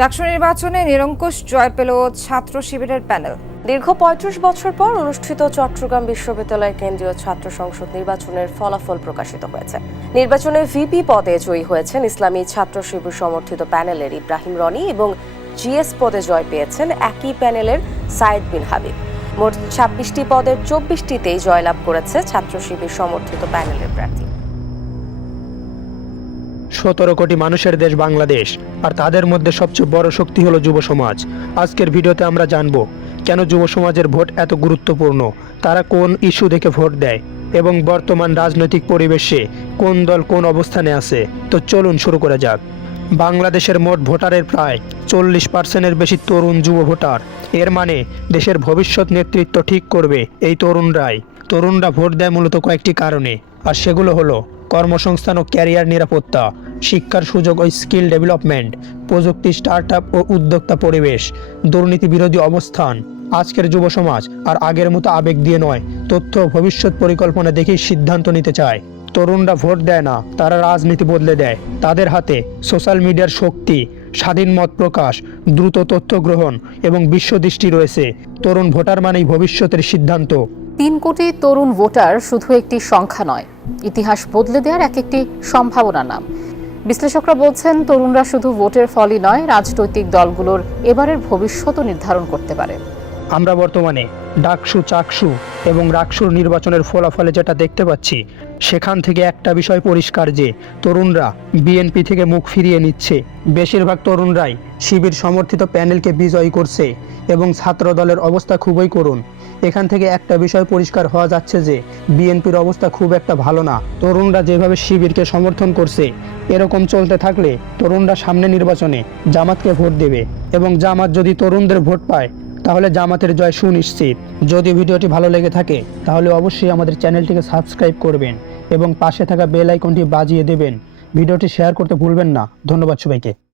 ডাকসু নির্বাচনে নিরঙ্কুশ জয় পেল ছাত্র শিবিরের প্যানেল। দীর্ঘ পঁয়ত্রিশ বছর পর অনুষ্ঠিত চট্টগ্রাম বিশ্ববিদ্যালয় কেন্দ্রীয় ছাত্র সংসদ নির্বাচনের ফলাফল প্রকাশিত হয়েছে। নির্বাচনে ভিপি পদে জয়ী হয়েছেন ইসলামী ছাত্র শিবির সমর্থিত প্যানেলের ইব্রাহিম রনি এবং জিএস পদে জয় পেয়েছেন একই প্যানেলের সাইদ বিন হাবিব। মোট ছাব্বিশটি পদের চব্বিশটিতেই জয়লাভ করেছে ছাত্র শিবির সমর্থিত প্যানেলের প্রার্থী। সতেরো কোটি মানুষের দেশ বাংলাদেশ, আর তাদের মধ্যে সবচেয়ে বড় শক্তি হলো যুব সমাজ। আজকের ভিডিওতে আমরা জানব, কেন যুব সমাজের ভোট এত গুরুত্বপূর্ণ? তারা কোন ইস্যু দেখে ভোট দেয়? এবং বর্তমান রাজনৈতিক পরিবেশে কোন দল কোন অবস্থানে আছে? তো চলুন শুরু করা যাক। বাংলাদেশের মোট ভোটারের প্রায় চল্লিশ পার্সেন্টের বেশি তরুণ যুব ভোটার। এর মানে দেশের ভবিষ্যৎ নেতৃত্ব ঠিক করবে এই তরুণরাই। তরুণরা ভোট দেয় মূলত কয়েকটি কারণে, আর সেগুলো হলো কর্মসংস্থান ও ক্যারিয়ার নিরাপত্তা, শিক্ষার সুযোগ ও স্কিল ডেভেলপমেন্ট, প্রযুক্তি স্টার্ট ও উদ্যোক্তা পরিবেশ, দুর্নীতি বিরোধী অবস্থান, আজকের যুব সমাজ আর আগের মতো আবেগ দিয়ে নয়, তথ্য ভবিষ্যৎ পরিকল্পনা দেখেই সিদ্ধান্ত নিতে চায়। তরুণরা ভোট দেয় না, তারা রাজনীতি বদলে দেয়। তাদের হাতে সোশ্যাল মিডিয়ার শক্তি, স্বাধীন মত প্রকাশ, দ্রুত তথ্য গ্রহণ এবং বিশ্বদৃষ্টি রয়েছে। তরুণ ভোটার মানেই ভবিষ্যতের সিদ্ধান্ত। তিন কোটি তরুণ ভোটার শুধু একটি সংখ্যা নয় ইতিহাস বদলে দেওয়ার এক একটি সম্ভাবনা নাম। বিশ্লেষকরা বলছেন, তরুণরা শুধু ভোটের ফলই নয়, রাজনৈতিক দলগুলোর এবারের ভবিষ্যতও নির্ধারণ করতে পারে। আমরা বর্তমানে ডাকসু, চাকসু এবং রাকসুর নির্বাচনের ফলাফলে যেটা দেখতে পাচ্ছি, সেখান থেকে একটা বিষয় পরিষ্কার যে, তরুণরা বিএনপি থেকে মুখ ফিরিয়ে নিচ্ছে। বেশিরভাগ তরুণরাই শিবির সমর্থিত প্যানেলকে বিজয়ী করছে এবং ছাত্র দলের অবস্থা খুবই করুণ। এখান থেকে একটা বিষয় পরিষ্কার হওয়া যাচ্ছে যে, বিএনপির অবস্থা খুব একটা ভালো না। তরুণরা যেভাবে শিবিরকে সমর্থন করছে, এরকম চলতে থাকলে তরুণরা সামনে নির্বাচনে জামাতকে ভোট দেবে এবং জামাত যদি তরুণদের ভোট পায়, তাহলে জামাতের জয় সুনিশ্চিত। যদি ভিডিওটি ভালো লেগে থাকে, তাহলে অবশ্যই আমাদের চ্যানেলটিকে সাবস্ক্রাইব করবেন এবং পাশে থাকা বেল আইকনটি বাজিয়ে দেবেন। ভিডিওটি শেয়ার করতে ভুলবেন না। ধন্যবাদ সবাইকে।